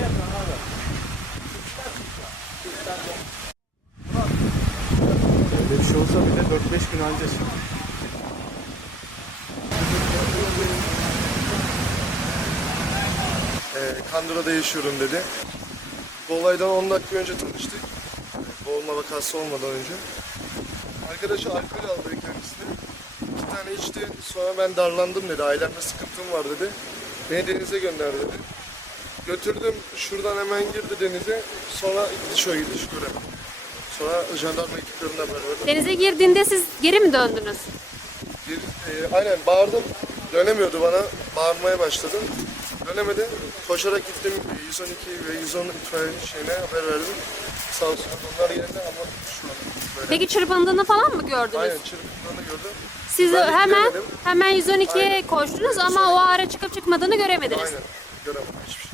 Öyle bir şey olsa bile 4-5 gün ancak. Ee, Kandıra'da yaşıyorum dedi. Bu olaydan 10 dakika önce tanıştık. Boğulma vakası olmadan önce. Arkadaşı alkol aldı kendisine. İki tane içti. Sonra ben darlandım dedi. Ailemde sıkıntım var dedi. Beni denize gönder dedi. Götürdüm. Şuradan hemen girdi denize. Sonra gidiş o gidiş göremedim. Sonra jandarma ekiplerinden haber verdim. Denize girdiğinde siz geri mi döndünüz? Bir, e, aynen bağırdım. Dönemiyordu bana. Bağırmaya başladım. Dönemedi. Koşarak gittim. e, 112 ve 110 itfaiye şeyine haber verdim. Sağ olsun onlar yerinde ama şu an böyle. Peki çırpındığını falan mı gördünüz? Aynen çırpıklarını gördüm. Siz Ben hemen gidemedim. hemen 112'ye Aynen. koştunuz ama o ara çıkıp çıkmadığını göremediniz. Aynen. Göremedim hiçbir şey.